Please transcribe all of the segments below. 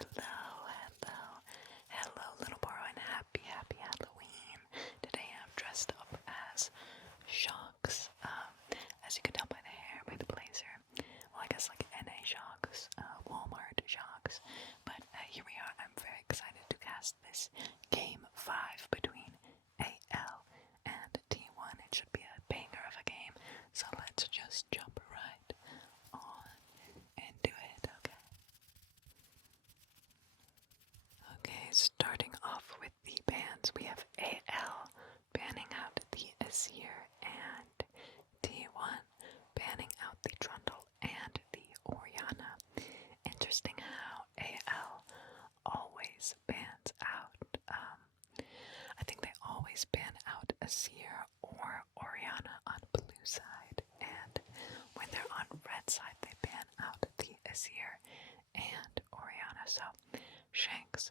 Hello, little Boro, and happy Halloween. Today I'm dressed up as Sjokz. As you can tell by the hair, by the blazer. Well, I guess like NA Sjokz, Walmart Sjokz. But here we are. I'm very excited to cast this game 5 between AL and T1. It should be a banger of a game. So let's just jump right on and do it, okay? Okay, starting off with the bans, we have AL banning out the Azir and T1 banning out the Trundle and the Orianna. Interesting how AL always bans out, I think they always ban out Azir or Orianna on blue side, and when they're on red side, they ban out the Azir and Orianna. So Sjokz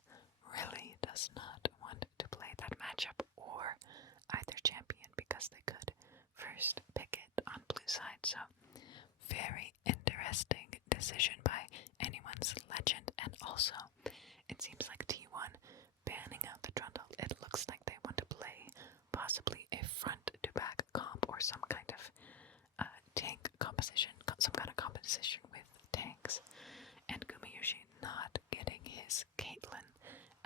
really does not want to play that matchup or either champion because they could first pick it on blue side. So very interesting decision by anyone's legend, and also it seems like T1 banning out the Trundle. It looks like they want to play possibly a front to back comp or some kind of tank composition, some kind of composition with tanks, and Gumayushi not getting his Caitlyn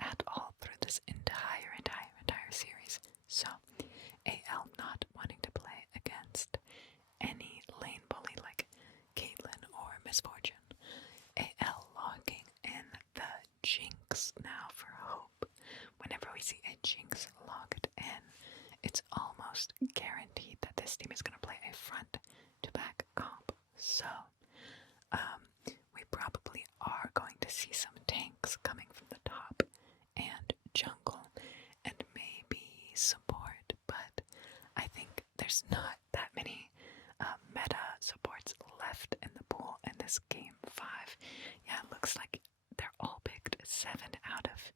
at all through this entire series. So AL not wanting to play against any lane bully like Caitlyn or Misfortune. AL logging in the Jinx now for hope. Whenever we see a Jinx logged in, it's almost guaranteed that this team is going to play a front to back comp. So we probably are going to see some tanks coming from the top and jungle and maybe support, but I think there's not that many meta supports left in the pool in this game 5. Yeah, it looks like they're all picked. 7 out of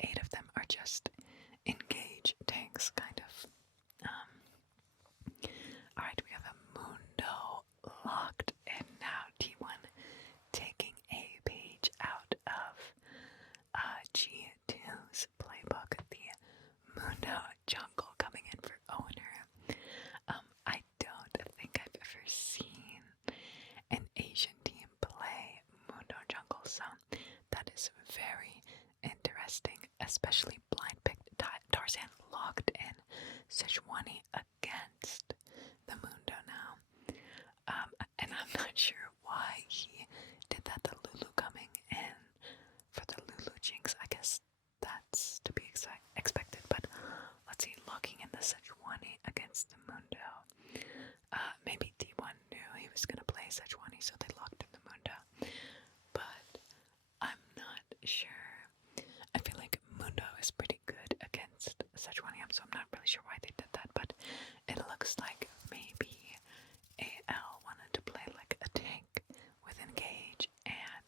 8 of them are just engage tanks, kind of. Alright, we have a Mundo locked in now. T1 taking a page out of G2's playbook. The Mundo jungle coming in for owner. I don't think I've ever seen an Asian team play Mundo jungle, so that is very interesting, especially blind picked Tarzan logged in Sejuani against the Mundo now. And I'm not sure why he did that. The Lulu coming in for the Lulu Jinx, I guess that's to be expected, but let's see, locking in the Sejuani against the Mundo. Maybe T1 knew he was going to play Sejuani, so they locked in the Mundo, but I'm not sure. I feel like Mundo is pretty good against Sejuani, so I'm not really sure why they did that, but it looks like maybe AL wanted to play like a tank with engage, and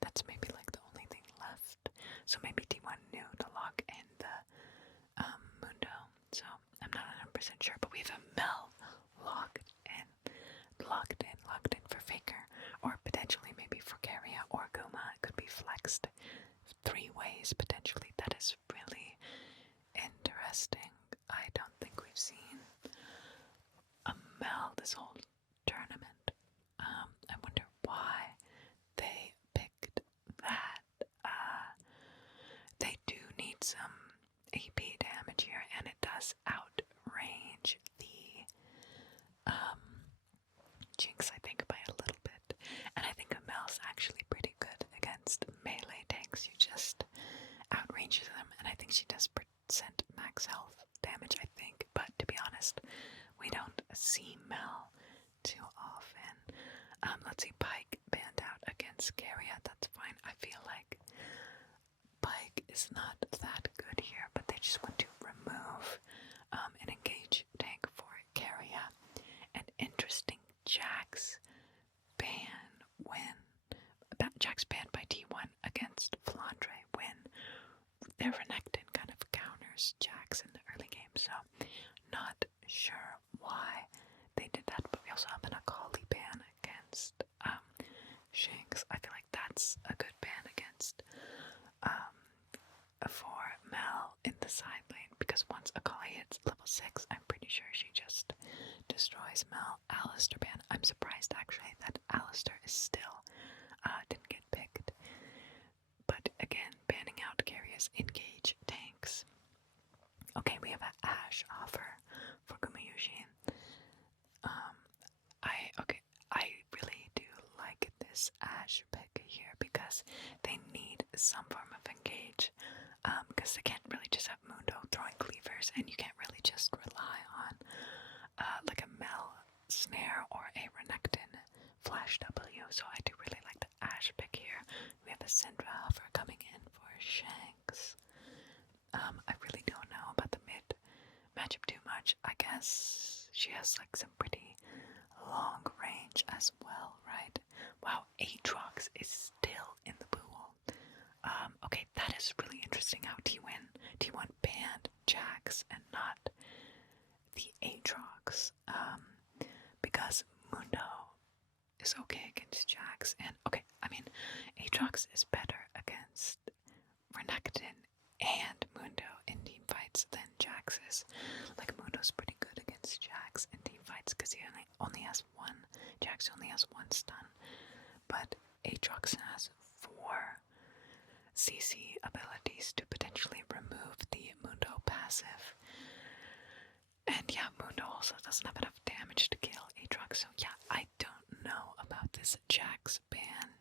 that's maybe like the only thing left. So maybe T1 knew to lock in the Mundo, so I'm not 100% sure, but we have a Mel locked in for Faker, or potentially maybe for Carria or Guma. It could be flexed 3 ways potentially. That is really interesting. I don't think we've seen a Mel this whole tournament. I wonder why they picked that. They do need some AP damage here, and it does outrange the Jinx, I think, by a little bit. And I think Mel's actually pretty good against melee tanks. You just outranges them, and I think she does percent max health damage, I think. But to be honest, we don't see Mel too often. Let's see, Pike banned out against Carria. That's fine. I feel like Pike is not that good here, but they just want to remove an engage tank for Carria. And interesting, Jax banned by T1 against Flandre when their Renekton kind of counters Jax in the early game, so not sure why they did that. But we also have an Akali ban against Sjokz. I feel like that's a good ban against level 6. I'm pretty sure she just destroys Mel. Alistair ban. I'm surprised actually that Alistair is still didn't get picked. But again, banning out carriers, engage tanks. Okay, we have an Ash offer for Gumayushi. I really do like this Ash pick here because they need some form of engage. Because they can't really just have Mundo throwing cleavers, and you can't really just rely on like a Mel snare or a Renekton flash W. So I do really like the Ash pick here. We have a Syndra hover coming in for Shanks. I really don't know about the mid matchup too much. I guess she has like some pretty long range as well, right? Wow, Aatrox is still in the pool. Okay, that is really interesting how T1 banned Jax and not the Aatrox. Because Mundo is okay against Jax, and okay, I mean, Aatrox is better against Renekton and Mundo in team fights than Jax is. Like, Mundo's pretty good against Jax in team fights because he only has one. Jax only has one stun, but Aatrox has 4 CC abilities to potentially remove the Mundo passive. And yeah, Mundo also doesn't have enough damage to kill Aatrox, so yeah, I don't know about this Jax ban.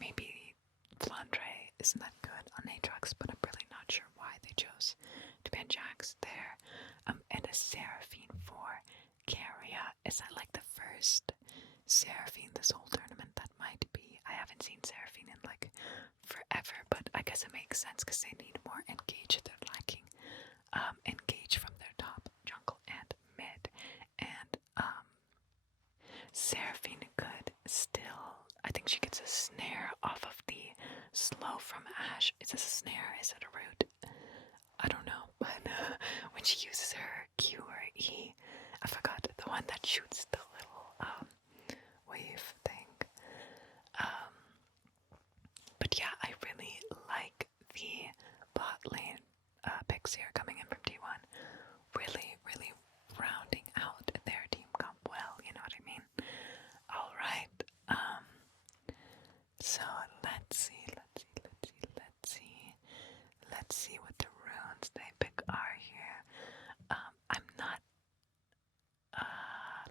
Maybe Flandre isn't that good on Aatrox, but I'm really not sure why they chose to ban Jax there. And a Seraphine for Carria. Is that like the first Seraphine this whole tournament? That might be. I haven't seen Seraphine in like forever, but I guess it makes sense because they need more engage. They're lacking engage from their top jungle and mid, and Seraphine could still, I think she gets a snare off of the slow from Ash. Is this a snare? Is it a root? I don't know, but when she uses her Q or E, I forgot, the one that shoots the little wave thing. But yeah, I really like the bot lane picks here coming in from T1. Really, really rounding out their team comp well, you know what I mean? Alright, so let's see what the runes they pick are here. I'm not,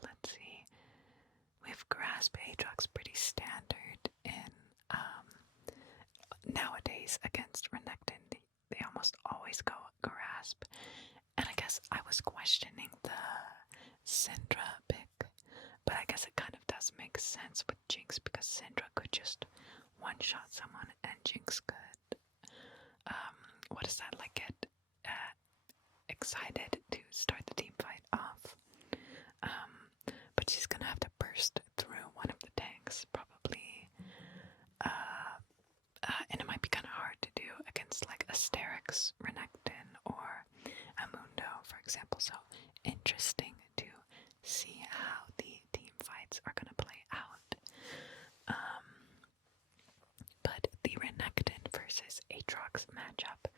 let's see, we've Grasp Aatrox pretty standard in, nowadays against Renekton. They almost always go Grasp. And I guess I was questioning the Syndra pick, but I guess it kind of does make sense with Jinx because Syndra could just one-shot someone and Jinx could, what is that, like get excited to start the team fight off. But she's gonna have to burst through one of the tanks, probably. And it might be kind of hard to do against like Asterix, Renekton, or Mundo, for example. So interesting to see how the team fights are gonna play out. But the Renekton versus Aatrox matchup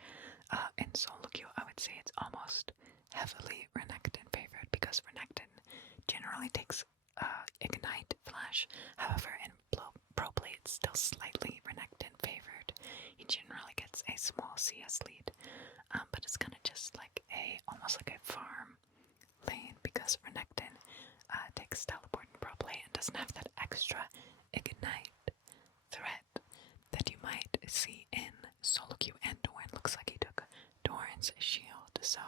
in solo queue, I would say it's almost heavily Renekton favored because Renekton generally takes Ignite Flash. However, in pro play, it's still slightly Renekton favored. He generally gets a small CS lead, but it's kind of just like almost like a farm lane because Renekton takes teleport in pro play and doesn't have that extra Ignite threat that you might see in solo queue. And Doran looks like he took Doran's shield, so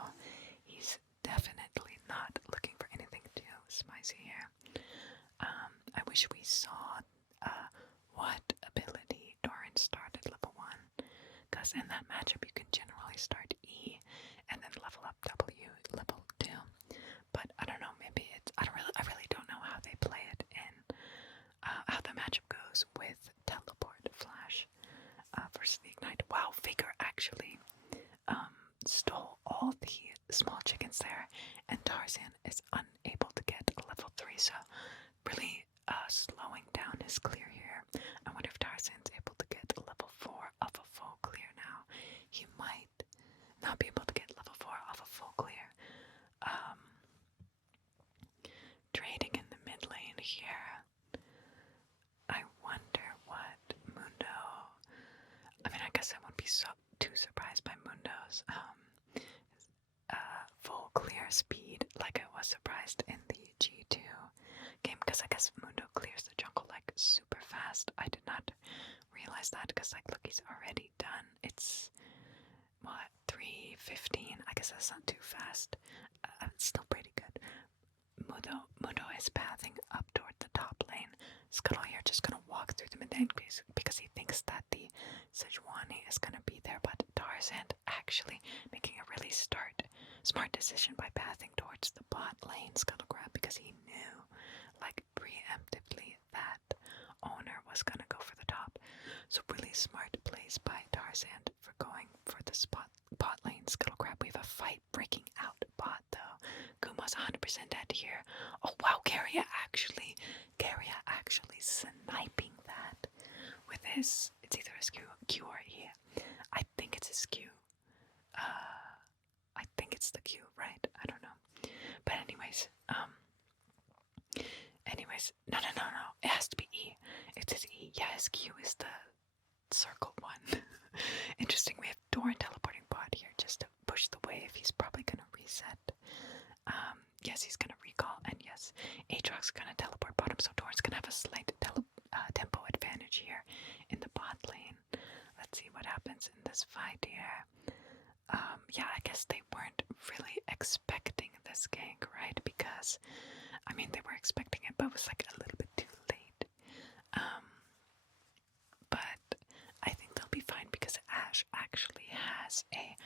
he's definitely not looking for anything too spicy here. I wish we saw what ability Doran started level 1, because in that matchup you can generally start E and then level up W level 2. But I don't know, maybe it's I really don't know how they play it in how the matchup goes with teleport flash versus the Ignite. Wow, Faker actually stole all the small chickens there, and Tarzan is unable to get a level 3, so really slowing down his clear here. I wonder if Tarzan's able to get a level 4 off a full clear now. He might not be able to get level 4 off a full clear. realize that because, like, look, he's already done. It's what, 3:15? I guess that's not too fast. It's still pretty good. Mudo is pathing up toward the top lane. Scuttle here just gonna walk through the mid lane because he thinks that the Sejuani is gonna be there, but Tarzan actually making a really smart decision by pathing towards the bot lane Scuttle grab because he knew, like, preemptively that owner was gonna go for the top. So really smart plays by Tarzan for going for the bot lane Scuttle grab. We have a fight breaking out bot though. Guma's 100% dead here. Oh wow, Keria actually sniping that with his, it's either his Q or E. I think it's his Q. I think it's the Q, right? I don't know. But anyways, no. It has to be E. It's his E. Yeah, his Q is the circle one. Interesting. We have Doran teleporting bot here just to push the wave. He's probably gonna reset. Yes, he's gonna recall, and yes, Aatrox's gonna teleport bottom, so Doran's gonna have a slight tempo advantage here in the bot lane. Let's see what happens in this fight here. Yeah, I guess they weren't really expecting this gank, right? Because, I mean, they were expecting it, but it was like a little bit too late. But I think they'll be fine because Ashe actually has a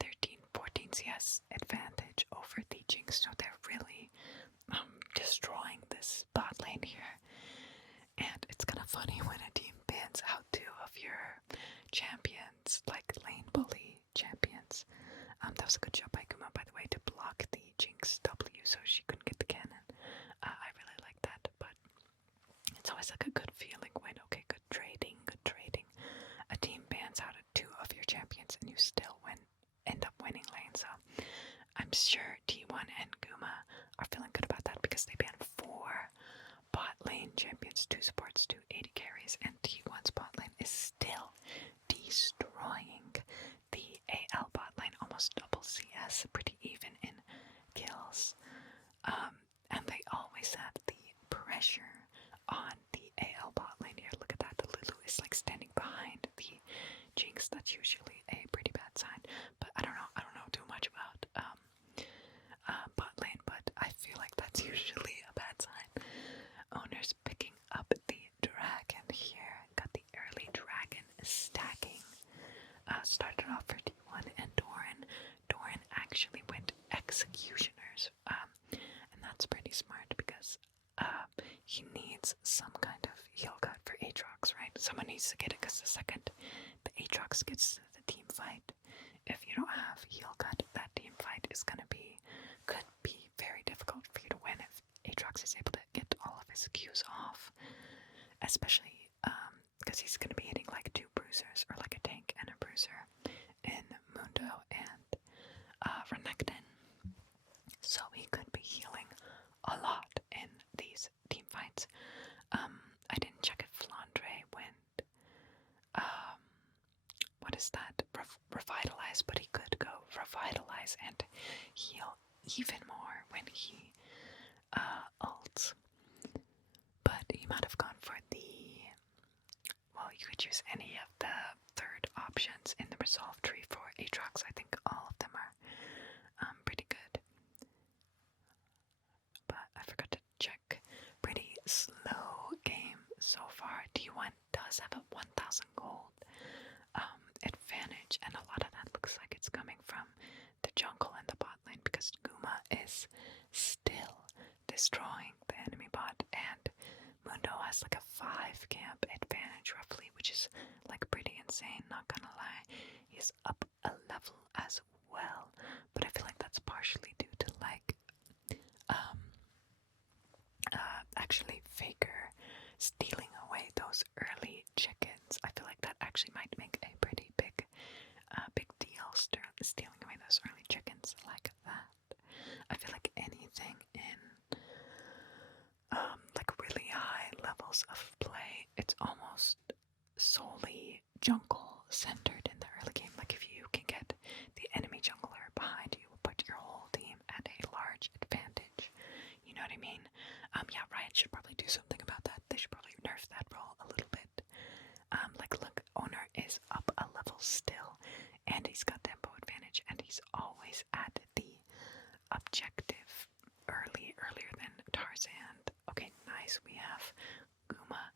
13-14 CS advantage over the Jinx, so they're really destroying this bot lane here. And it's kind of funny when a team bans out 2 of your champions, like lane bully champions. That was a good job by Guma, by the way, to block the Jinx W so she couldn't get the cannon. I really like that, but it's always like a good feeling when, okay, good trading. A team bans out 2 of your champions and you still end up winning lane, so I'm sure T1 and Guma are feeling good about that because they banned 4 bot lane champions, 2 supports, 2 AD carries, and T1's bot lane is still destroying the AL bot lane, almost double CS, pretty even in kills. And they always have the pressure on the AL bot lane here. Look at that, the Lulu is like standing behind the Jinx. That's usually a pretty bad sign, but I don't know too much about bot lane, but I feel like that's usually a bad sign. Owner's picking up the dragon here. Got the early dragon stacking. Started off for T1 and Doran. Doran actually went executioners, and that's pretty smart because he needs some kind of heal cut for Aatrox, right? Someone needs to get it because the second the Aatrox gets the team fight, if you don't have heal cut, that team fight is could be very difficult for you to win if Aatrox is able to get all of his Qs off, especially because he's going to be hitting like 2 bruisers, or like a tank and a bruiser in Mundo and Renekton. So he could be healing a lot in these team fights. I didn't check if Flandre went, what is that? Revitalize, but he could go Revitalize and heal even more when he ults. But he might have gone for the, well, you could choose any of the 3rd options in the resolve tree for Aatrox. I think all of them are pretty good. But I forgot to check. Pretty slow game so far. T1 does have a 1000 gold advantage, and a lot of that looks like it's coming from the jungle and the bot lane because Guma is still destroying the enemy bot, and Mundo has like a 5 camp advantage roughly, which is like pretty insane, not gonna lie. He's up a level as well, but I feel like that's partially due to like actually Faker stealing away those early chickens. I feel like that actually might make a pretty big deal, stealing away those early chickens like that. I feel like anything in like really high levels of play, it's almost solely jungle centered in the early game. Like if you can get the enemy jungler behind you, put your whole team at a large advantage. You know what I mean? Yeah, Riot should probably do something about that. They should probably nerf that role a little bit. still, and he's got tempo advantage, and he's always at the objective earlier than Tarzan. Okay, nice. We have Guma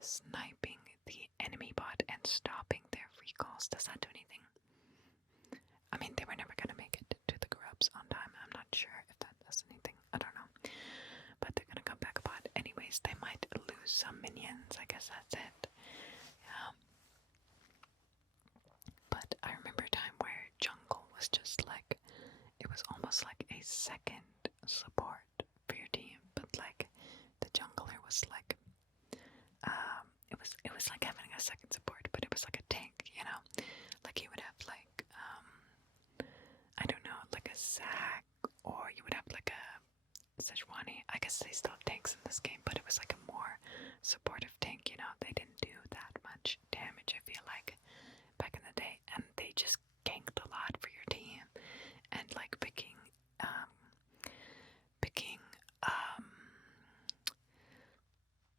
sniping the enemy bot and stopping their recalls. Does that do anything? I mean, they were never gonna make it to the grubs on time. I'm not sure if that does anything. I don't know. But they're gonna come back a bot. Anyways, they might lose some minions. I guess that's it. Yeah. But I remember a time where jungle was just like, it was almost like a second support for your team. But like, the jungler was like, it was like having a second support, but it was like a tank, you know? Like you would have like, I don't know, like a Zac, or you would have like a Sejuani. I guess they still have tanks in this game, but it was like a more supportive tank, you know? They didn't do that much damage, I feel like, back in the day, and they just ganked a lot for your team, and like picking,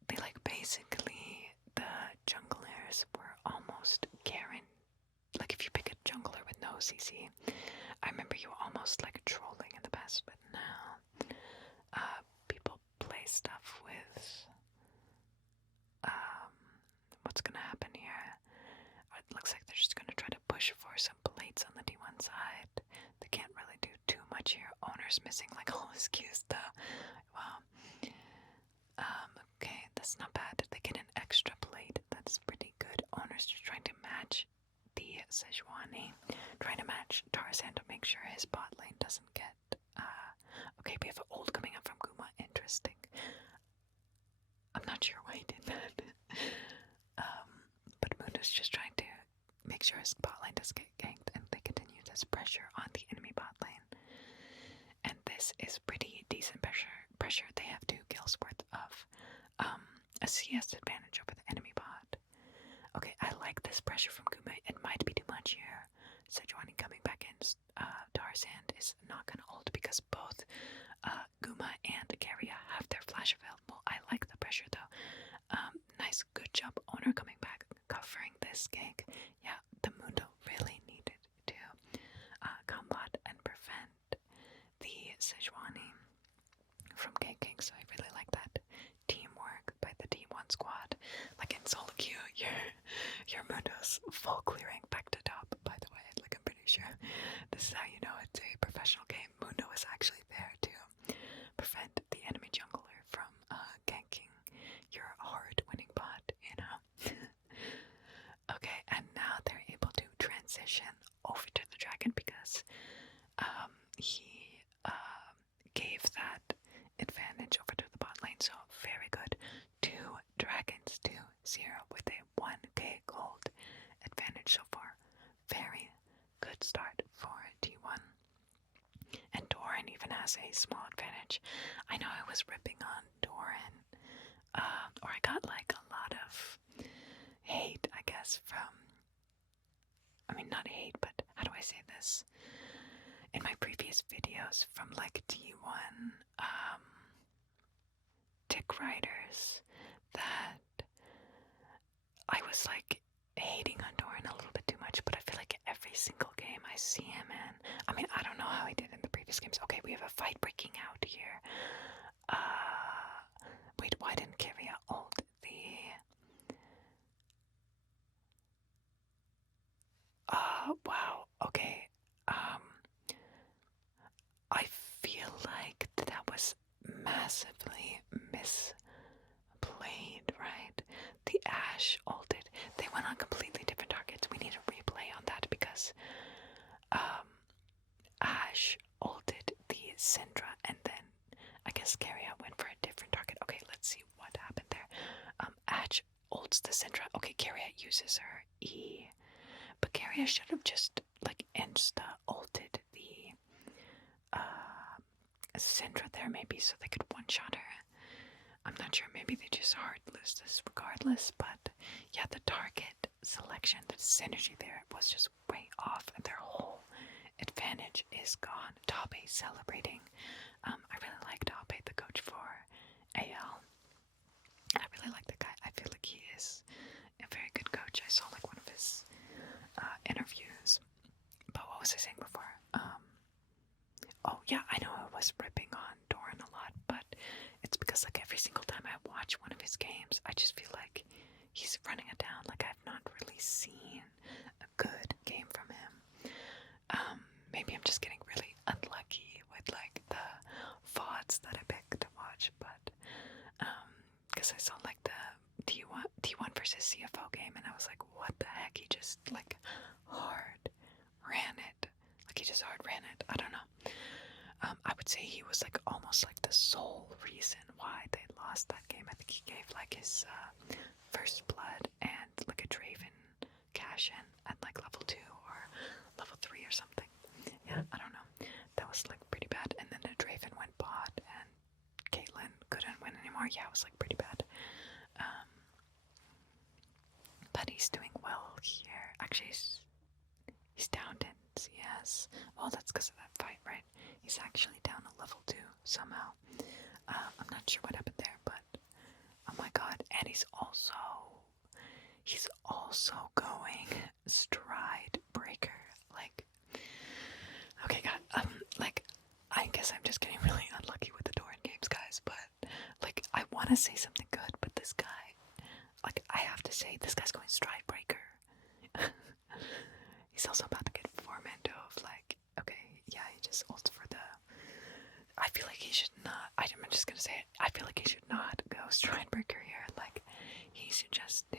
they like basically, the junglers were almost Garen. Like if you pick a jungler with no CC, I remember you were almost like trolling in the past, but now people play stuff with what's gonna happen here? It looks like they're just gonna try to push for some plates on the D1 side. They can't really do too much here. Owner's missing like all his Qs though. Wow. Okay, that's not bad. They get an extra plate. That's pretty good. Owner's just trying to match the Sejuani, trying to match Tarzan to make sure his bot lane doesn't get okay, we have an ult coming up from Guma. Interesting. I'm not sure why he did that. But Mundo's just trying to make sure his bot lane doesn't get ganked, and they continue this pressure on the enemy bot lane. And this is pretty decent pressure. They have 2 kills worth of a CS advantage over the enemy bot. Okay, I like this pressure from Guma. It might be too much here. Sejuani coming back in. Tarzan is not gonna ult because both Guma and Keria have their flash available. I like the pressure though. Nice, good job, Owner coming back, covering this gank. Yeah, the Mundo really needed to combat and prevent the Sejuani from ganking, so I really like that teamwork by the D1 squad. Like in solo queue, your Mundo's full clearing back to top, by the way. Like, I'm pretty sure this is how you know it's a professional game. Mundo is actually there to prevent the enemy jungler from ganking your hard winning bot, you know? Okay, and now they're able to transition over to the dragon because he gave that advantage over to the bot lane, so very good. 2 dragons to 0 with a 1k gold advantage so far. Very good start for T1. And Doran even has a small advantage. I know I was ripping on Doran, or I got like a lot of hate, I guess, from, I mean, not hate, but how do I say this? In my previous videos from like T1 tick writers, that I was like hating on Doran a little bit too much, but I feel like every single game I see him in, I mean, I don't know how he did in the previous games. Okay, we have a fight breaking out here. Wait, why didn't Keria ult the wow, okay. I feel like that was massively misplayed, right? The Ashe ulted. They went on completely different targets. We need a replay on that because Ashe ulted the Syndra, and then I guess Keria went for a different target. Okay, let's see what happened there. Ashe ults the Syndra. Okay, Keria uses her E, but Keria should have just like insta ulted the Syndra there maybe so they could one-shot her. I'm not sure, maybe they just hard lose this regardless, but yeah, the target selection, the synergy there was just way off, and their whole advantage is gone. Tabe celebrating. I really like Tabe, the coach for AL. I really like the guy. I feel like he is a very good coach. I saw like one of his really seen a good game from him. Maybe I'm just getting really unlucky with like the VODs that I picked to watch, but because I saw like the T1 versus CFO game, and I was like, what the heck? He just like hard ran it. Like he just hard ran it. I don't know. I would say he was like almost like the sole reason why they lost that game. I think he gave like his first blood and like a Draven cash in at like level 2 or level 3 or something. Yeah, I don't know. That was like pretty bad. And then the Draven went bot and Caitlyn couldn't win anymore. Yeah, it was like pretty bad. But he's doing well here. Actually, he's down in CS. Well, that's because of that fight, right? He's actually down a level 2 somehow. I'm not sure what happened there, but oh my god. And he's also going stride breaker. Like, okay, God, like, I guess I'm just getting really unlucky with the Doran games, guys, but like, I want to say something good, but this guy, like, I have to say, this guy's going stride breaker. He's also about to get Formando of like, okay, yeah, he just ults for the. I feel like he should not. I'm just gonna say it. I feel like he should not go stride breaker here. Like, he should just do.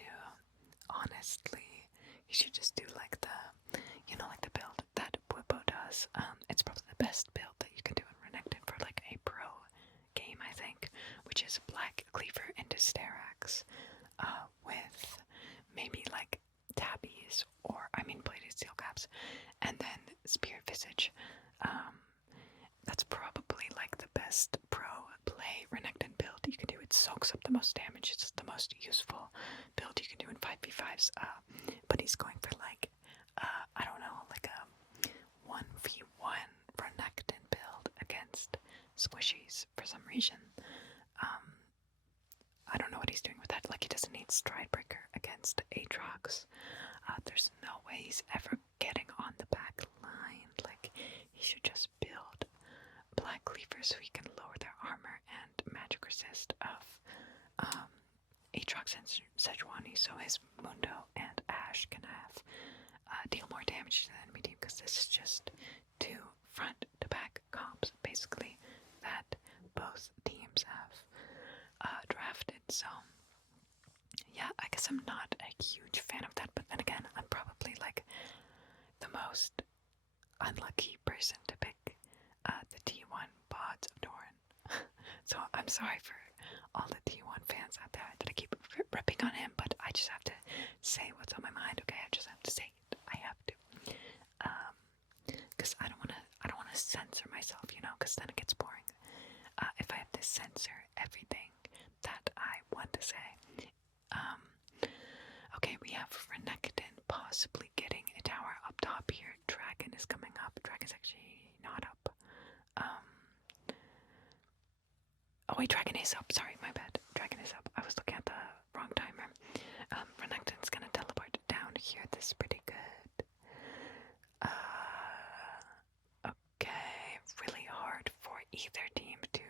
Honestly, he should just do like the, like the build that Bwipo does. It's probably the best build that you can do in Renekton for like a pro game, I think, which is Black Cleaver into Sterax, with maybe like tabbies or bladed steel caps, and then Spear Visage. That's probably like the best pro play Renekton build you can do. It soaks up the most damage. It's the most useful build you can do in 5v5s. But he's going for like I don't know, like a 1v1 Renekton build against squishies for some reason. I don't know what he's doing with that. Like, he doesn't need Stridebreaker against Aatrox. There's no way he's ever getting on the back line. Like, he should just build Black Cleaver so he can lower their armor and magic resist of Aatrox and Sejuani, so his Mundo and Ashe can have deal more damage to the enemy team, because this is just two front to back comps basically that both teams have drafted. So yeah, I guess I'm not a huge fan of that, but then again, I'm probably like the most unlucky person to pick the T1 bots of Doran. So I'm sorry for all the T1 fans out there that I keep ripping on him, but I just have to say what's on my mind, okay? I just have to say it. I have to. Because I don't want to censor myself, because then it gets boring. If I have to censor everything that I want to say. Okay, we have Renekton possibly getting a tower up top here. Dragon is coming up. Dragon's actually not up. Oh wait, Dragon is up. Sorry, my bad. Dragon is up. I was looking at the wrong timer. Renekton's gonna teleport down here. This is pretty good. Okay, really hard for either team to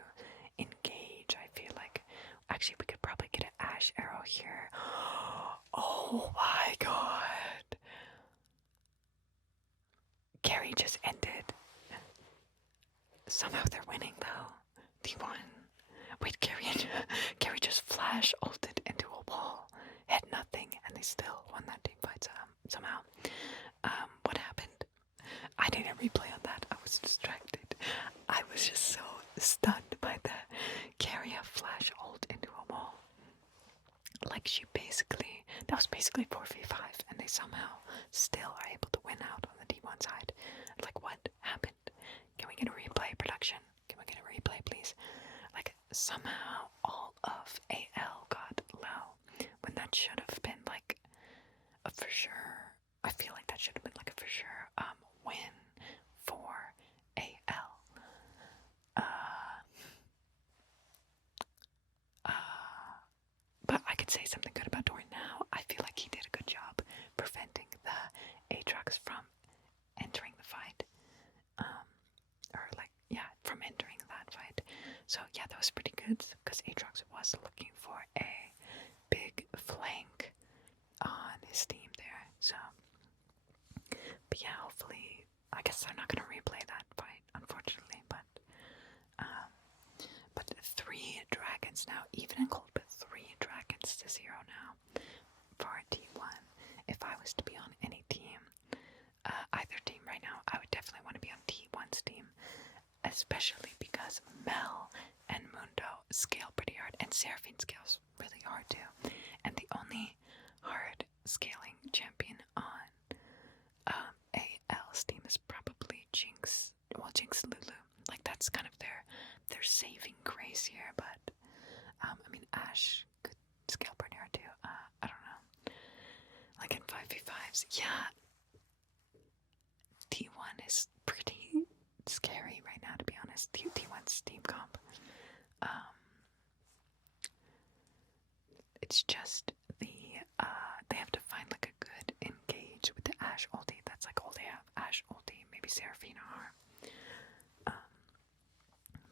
engage, I feel like. Actually, we could probably get an Ashe arrow here. Oh my god. Carry just ended. Somehow they're winning though. T1. Wait, Carry just flash ulted into a wall. Had nothing, and they still won that team fight somehow. What happened? I didn't replay on that. I was distracted. I was just so stunned by the Carry a flash ult into a wall. Like, that was basically 4v5, and they somehow still are able to win out on the D1 side. Like, what happened? Can we get a replay, production? Can we get a replay, please? Like, somehow all of AL got low, when that should have been, like, a for sure, I feel like that should have been, like, a for sure, win for AL. But I could say something good about Doran now. I feel like he did a good job preventing the Aatrox from entering the fight. From entering that fight. So yeah, that was pretty good, because Aatrox was looking for a big flank on his team there. So, but yeah, hopefully, I guess they're not gonna replay that fight, unfortunately. But 3 dragons now, even in gold, but 3 dragons to 0 now for T1. If I was to be on any team, either team right now, I would definitely want to be on T1's team, especially because Mel and Mundo scale pretty hard, and Seraphine scales really hard too. And the only hard scaling champion on AL's team is probably Jinx. Well, Jinx Lulu. Like, that's kind of their saving grace here, but I mean, Ashe could scale pretty hard too. I don't know. Like in 5v5s, yeah. T1 is pretty scary right now, to be honest. T1's team comp. It's just they have to find like a good engage with the Ashe ulti. That's like all they have. Ashe ulti, maybe Seraphine or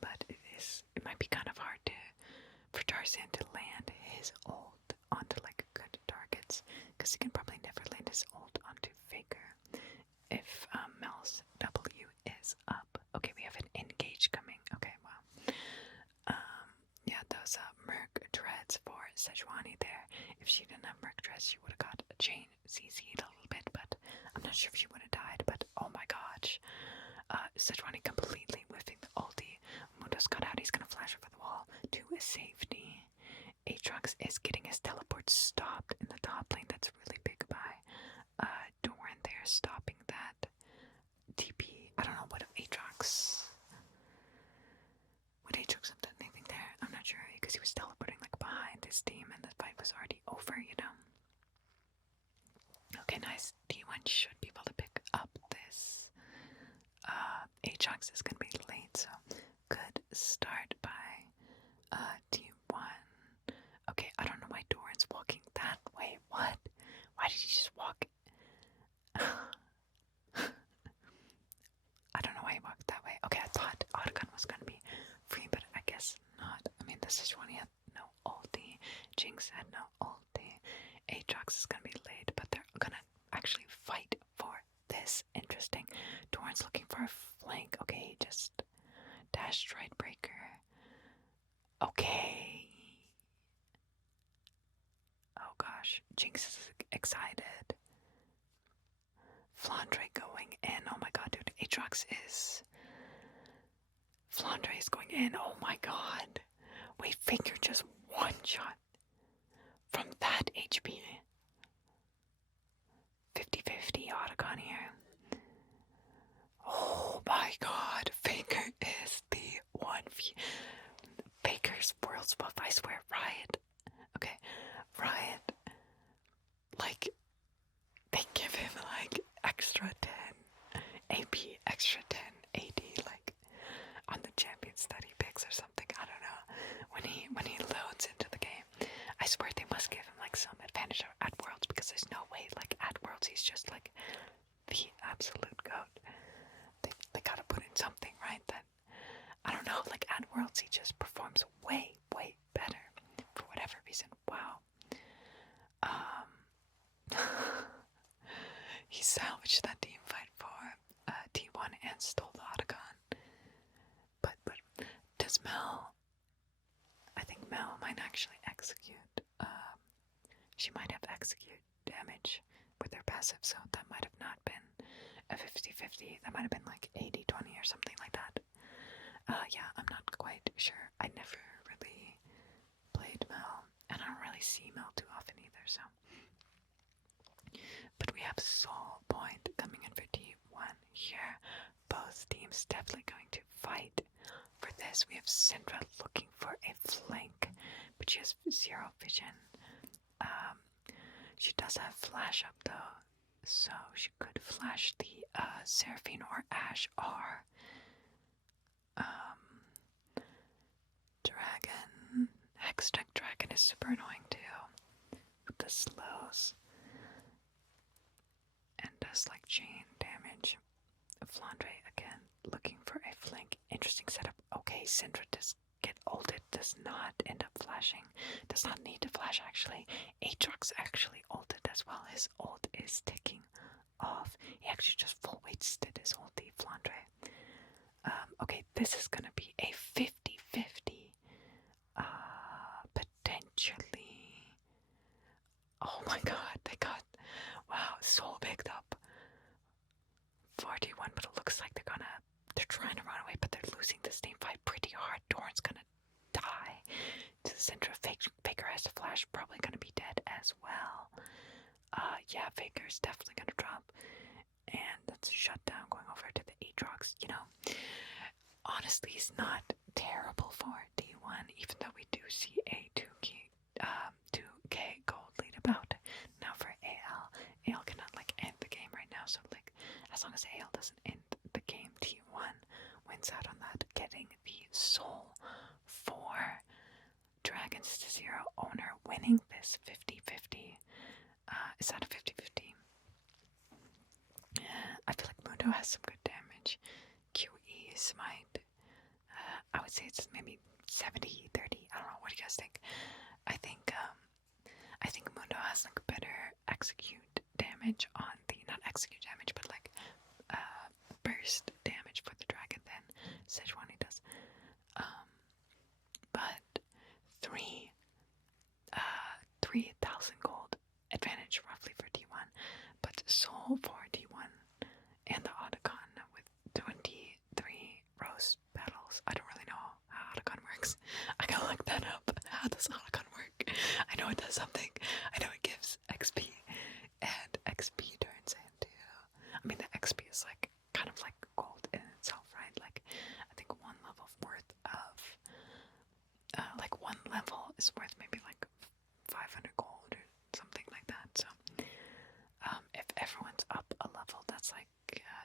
but it might be kind of hard for Tarzan to land his ult onto like good targets, because he can probably never land his ult onto Faker if Mel's W is up. Okay, we have an engage coming. Okay, wow. Yeah, those Merc Dreads for Sejuani there. If she didn't have Merc Dreads, she would have got a chain CC'd a little bit, but I'm not sure if she would have died. But oh my gosh, Sejuani completely whiffing the ulti. Mundo's got out. He's gonna flash over the wall to his safety. Aatrox is getting his teleport stopped in the top lane. That's really big by Doran there, stopping that TP. I don't know what if Aatrox. Would Aatrox have done anything there? I'm not sure, because he was teleporting like behind his team and the fight was already over, you know? Okay, nice. T1 should be able to pick up this. Aatrox is gonna be late, so good start by T1. Okay, I don't know why Doran's walking that way. What? Why did he just walk? I don't know why he walked that way. Okay, I thought Otacon was gonna be free, but I guess not. I mean, this is when he had no ulti. Jinx had no ulti. Aatrox is gonna be late, but they're gonna actually fight for this. Interesting. Doran's looking for a flank. Okay, just dash stride breaker. Okay. Oh gosh, Jinx is excited. Flandre going in. Oh my god, dude. Aatrox is. Flandre is going in. Oh my god. Wait, Faker just one shot from that HP. 50-50 Otacon here. Oh my god. Faker is the one. Faker's world's buff. I swear. Riot. Okay. Riot. Like, they give him like extra 10 AP, extra 10 AD, like on the champions that he picks or something. I don't know. When he loads into the game, I swear they must give him like some advantage at Worlds, because there's no way like at Worlds he's just like the absolute goat. They gotta put in something, right? That I don't know. Like at Worlds he just performs way better for whatever reason. Wow. He salvaged that team fight for T1 and stole the Otacon. But does Mel? I think Mel might actually execute. She might have execute damage with her passive, so that might have not been a 50-50. That might have been like 80-20 or something like that. Yeah, I'm not quite sure. I never really played Mel, and I don't really see Mel too often either, so. But we have Soul Point coming in for T1 here. Both teams definitely going to fight for this. We have Syndra looking for a flank, but she has 0 vision. She does have flash up though, so she could flash the Seraphine or Ashe R. Dragon. Hextech Dragon is super annoying too, with the slows. And does like chain damage. Flandre again looking for a flank. Interesting setup. Okay, Syndra does get ulted, does not end up flashing. Does not need to flash actually. Aatrox actually ulted as well. His ult is ticking off. He actually just full wasted his ulti, Flandre. Okay, this is gonna be a 50-50. Potentially. Oh my god, they got, wow, Soul picked up 41, but it looks like they're trying to run away, but they're losing this team fight pretty hard. Doran's gonna die to the center of Faker has to flash, probably gonna be dead as well. Yeah, Faker's definitely gonna drop. And that's a shutdown going over to the Aatrox. You know, honestly, he's not terrible for D1, even though we do see a 2k gold lead about. Now for AL, AL cannot like end the game right now, so like as long as AL doesn't end the game, T1 wins out on that, getting the soul for Dragons to 0 owner, winning this 50-50. Is that a 50-50? I feel like Mundo has some good damage. QE Smite. I would say it's maybe 70-30. I don't know. What do you guys think? I think Mundo has like better execute damage on the, not execute damage, but like burst damage for the dragon than Sejuani does. But 3,000 gold advantage roughly for D1, but soul for D1 and the Otacon with 23 rose petals. I don't really know how Otacon works. I gotta look that up. How does Otacon work? I know it does something. I know it gives XP, and XP turns into, I mean the XP is like kind of like gold in itself, right? Like I think one level worth of like one level is worth maybe like 500 gold or something like that. So if everyone's up a level, that's like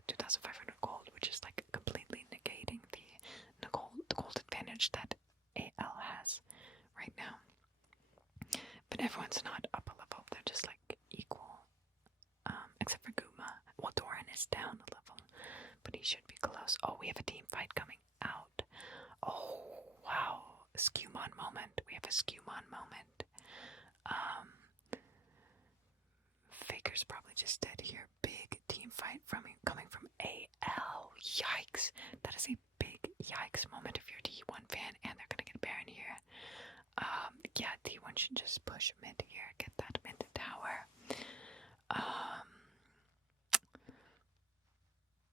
2,500 gold, which is like completely negating the gold advantage that AL has right now. But everyone's not up a level, they're just like equal, except for Guma. Well, Doran is down a level, but he should be close. Oh, we have a team fight coming out. Oh, wow. Skewmon moment. We have a Skewmon moment. Faker's probably just dead here. Big team fight coming from AL. Yikes. That is a big yikes moment if you're a D1 fan and they're gonna get Baron here. Yeah, D1 should just push mid here, get that mid tower.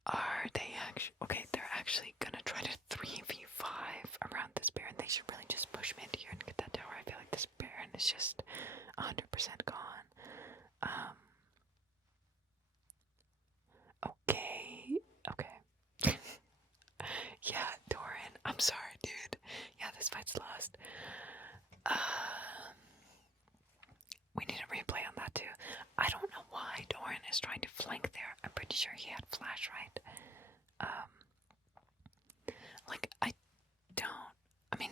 Are they actually, okay, they're actually gonna try to 3v5 around this Baron. They should really just push mid here and get that tower. I feel like this Baron is just 100% gone. Okay. Yeah, Doran, I'm sorry, dude. Yeah, this fight's lost. We need a replay on that too. I don't know why Doran is trying to flank there. I'm pretty sure he had flash, right? Like, I mean,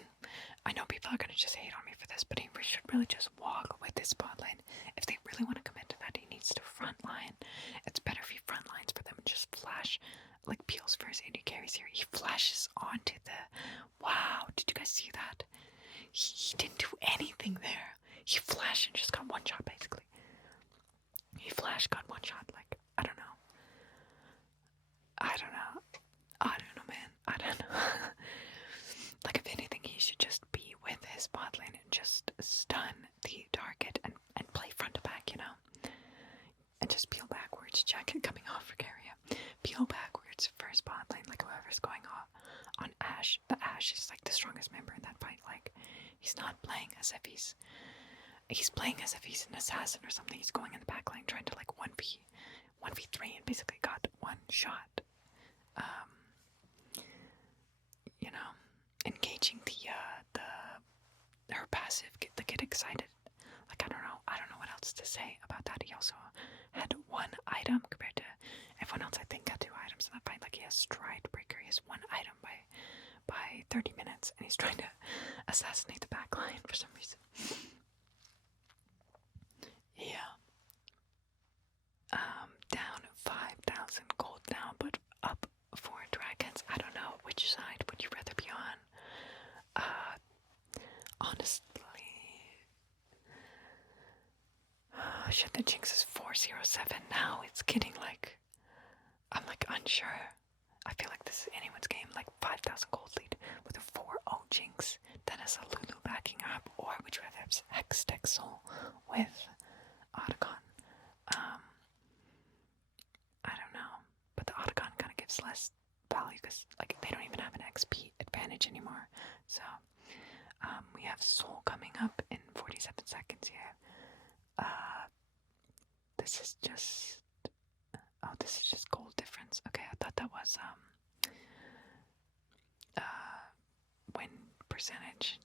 I know people are gonna just hate on me for this, but he should really just walk with his bot lane. If they really want to commit to that, he needs to frontline. It's better if he frontlines for them and just flash, like Peel's first AD carries here. He flashes onto the, wow, did you guys see that? He didn't do anything there. He flashed and just got one shot, basically. He flashed, got one shot, like, I don't know, man. I don't know. Like, if anything, he should just be with his bot lane and just stun the target and play front to back, you know? And just peel backwards, jacket coming off for Garia. Peel backwards first bot lane, like whoever's going off on Ashe. The Ashe is like the strongest member in that fight. Like, he's not playing as if he's playing as if he's an assassin or something. He's going in the back line trying to like 1v3 and basically got one shot. You know, engaging her passive, the get excited. Like, I don't know what else to say about that. He also had one item compared to everyone else. I think got 2 items in that fight. Like, he has Stride Breaker. He has 1 item by 30 minutes, and he's trying to assassinate the back line for some reason. Yeah. Down 5,000 gold now, but up 4 dragons. I don't know, which side would you rather be on? Honestly, shit, the Jinx is 407 now. It's getting like, I'm like unsure. I feel like this is anyone's game, like 5,000 gold lead with a 4-0 Jinx that has a Lulu backing up, or would you rather have Hextexel with Otacon? I don't know, but the Otacon kind of gives less value because like they don't even have an XP advantage anymore. So we have Soul coming up in 47 seconds here. This is just gold difference. Okay, I thought that was win percentage.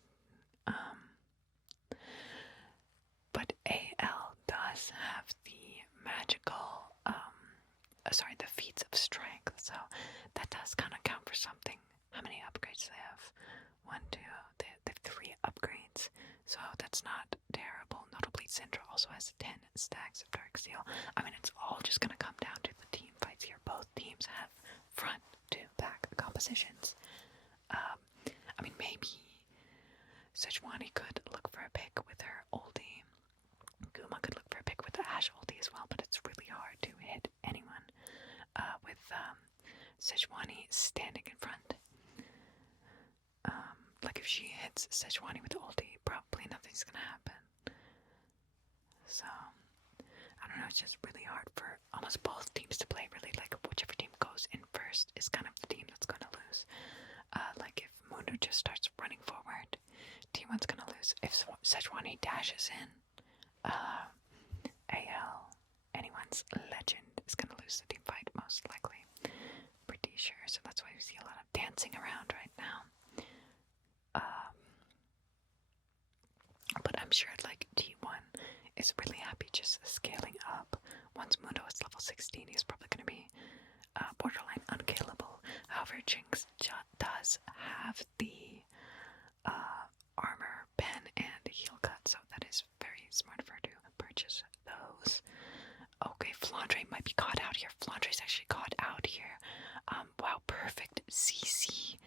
But AL does have the magical the feats of strength, so that does kind of count for something. How many upgrades do they have? 1, 2, they have 3 upgrades, so that's not terrible. Notably, Syndra also has 10 stacks of Dark Steel. I mean, it's all just gonna come down to the team fights here. Both teams have front to back compositions. I mean, maybe Sejuani could look for a pick with her ulti. Guma could look for a pick with the Ashe ulti as well, but it's really hard to hit anyone with Sejuani standing in front. Like if she hits Sejuani with the ulti, probably nothing's gonna happen. So I don't know, it's just really hard for almost both teams to play. Really, like whichever team goes in first is kind of the team that's gonna lose. Like if Mundo just starts running forward, T1's gonna lose. If Sejuani dashes in, AL, anyone's legend is gonna lose the team fight most likely. Pretty sure. So that's why we see a lot of dancing around right now. But I'm sure like T1 is really happy just scaling up. Once Mundo is level 16, he's probably gonna be borderline unkillable. However, Jinx does have the armor, pen, and heal cut, so that is very smart for her to purchase those. Okay, Flandre might be caught out here. Flandre's actually caught out here. Wow, perfect CC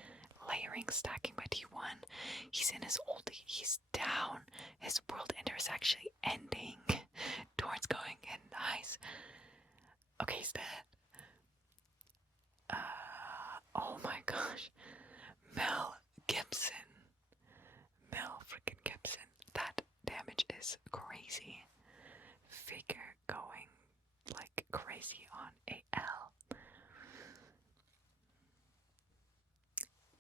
layering, stacking by T1. He's in his ulti. He's down. His world ender is actually ending. Torrent's going in. Nice. Okay, he's dead. Oh my gosh. Mel Gibson. Mel freaking Gibson. That damage is crazy. Figure going like crazy on AL.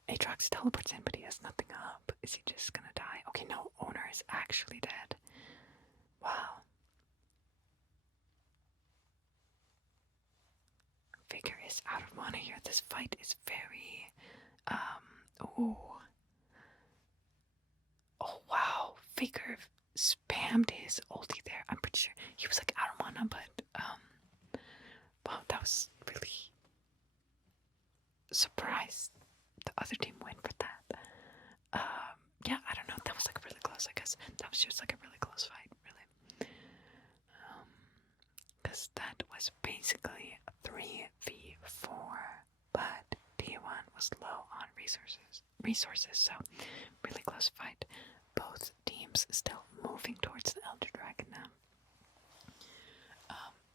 Aatrox teleports in, but he has nothing up. Is he just gonna die? Okay, no, Owner is actually dead. Wow. Faker is out of mana here. This fight is very, ooh. Oh wow, Faker spammed his ulti there. I'm pretty sure he was like out of mana, but, wow, that was really surprised the other team win for that. Yeah, I don't know. That was like really close, I guess. That was just like a really close fight, really. Because that was basically a 3v4, but T1 was low on resources, so really close fight. Both teams still moving towards the Elder Dragon now.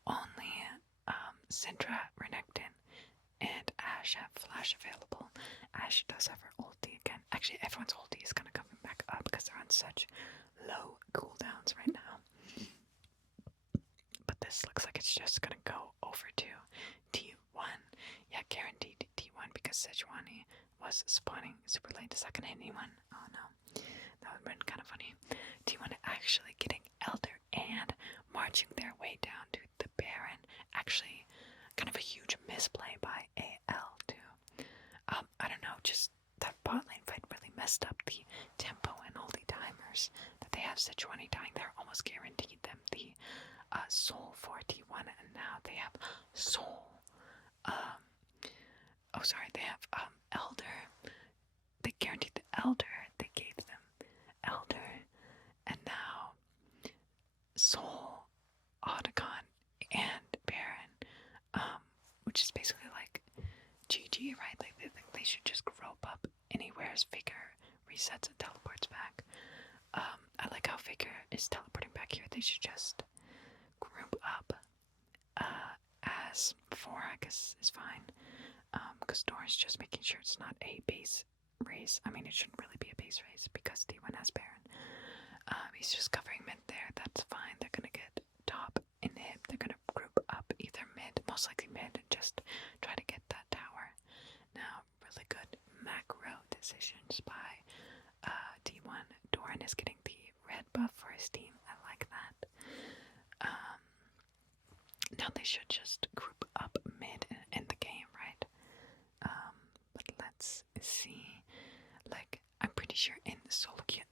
Only Syndra, Renekton, and Ashe have flash available. Ashe does have her ulti again. Actually, everyone's ulti is gonna come back up because they're on such low cooldowns right now. But this looks like it's just gonna go over to T1. Yeah, guaranteed T1 because Sejuani was spawning super late. Is that gonna hit anyone? Oh no. That would have been kind of funny. T1 actually getting Elder and marching their way down to the Baron. Actually, kind of a huge misplay by AL too. I don't know, just that bot lane fight really messed up the tempo and all the timers that they have. Sejuani dying there almost guaranteed them the soul for T1, and now they have soul. They have Elder. They guaranteed the Elder. They gave them Elder, and now Soul, Otacon, and Baron, which is basically like GG, right? Like they think they should just grope up anywhere as Faker resets and teleports back. I like how Faker is teleporting back here. They should just group up as 4, I guess, is fine. Because Doran's just making sure it's not a base race. I mean, it shouldn't really be a base race because T1 has Baron. He's just covering mid there. That's fine. They're gonna get top in him. They're gonna group up either mid, most likely mid, and just try to get that tower. Now, really good macro decisions by T1. Doran is getting the red buff for his team. I like that. Now they should just group up mid and end the game, right? But let's see. Like, I'm pretty sure in solo queue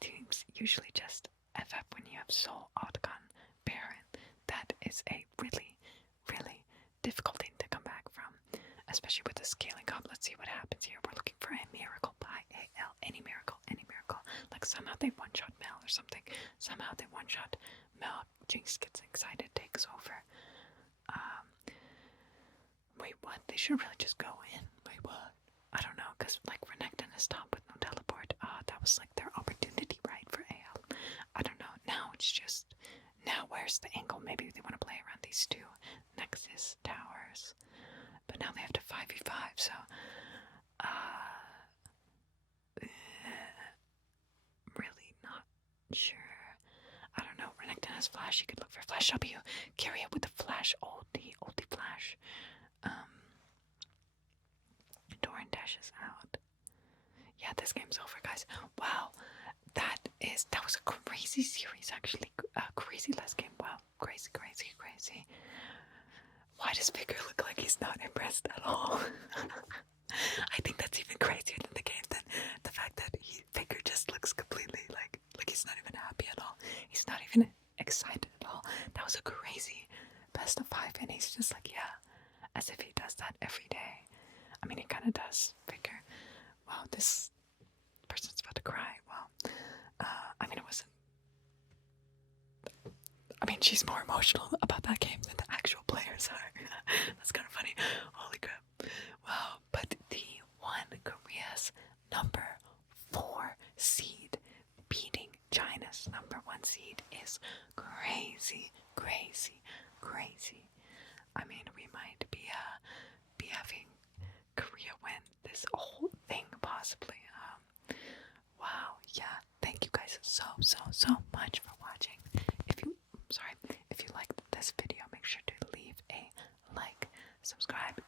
teams usually just FF when you have Soul, Otacon, Baron. That is a really, really difficult thing to come back from, especially with the scaling comp. Let's see what happens here. We're looking for a miracle by AL. Any miracle, any miracle. Like somehow they one-shot Mel or something. Somehow they one-shot Mel. Jinx gets excited, takes over. Wait, what? They should really just go in. Wait, what? I don't know, because like Renekton is top with no teleport. That was like their opportunity, right, for AL. I don't know. Now it's just, now where's the angle? Maybe they want to play around these two Nexus towers. But now they have to 5v5, so really not sure. I don't know. Renekton has flash. You could look for flash W. Carry it with the flash ulti flash. Doran dashes out. Yeah, this game's over, guys. Wow, that was a crazy series, actually. Crazy last game. Wow, crazy. Why does Vigor look like he's not impressed at all? I think that's even crazier than the game, than the fact that Vigor just looks completely like he's not even happy at all. He's not even excited at all. That was a crazy best of 5, and he's just like, yeah, as if he does that every day. I mean, he kind of does. Vigor. Wow, this person's about to cry. Wow. I mean, it wasn't. I mean, she's more emotional about that game than the actual players are. That's kind of funny. Holy crap. Wow. But the Korea's number 4 seed beating China's number 1 seed is crazy. I mean, we might be having Korea win this whole thing possibly. Wow. Yeah. Thank you guys so much for watching. If you liked this video, make sure to leave a like, subscribe.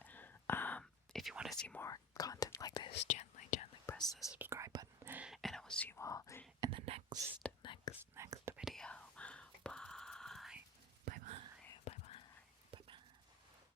If you want to see more content like this, gently press the subscribe button, and I will see you all in the next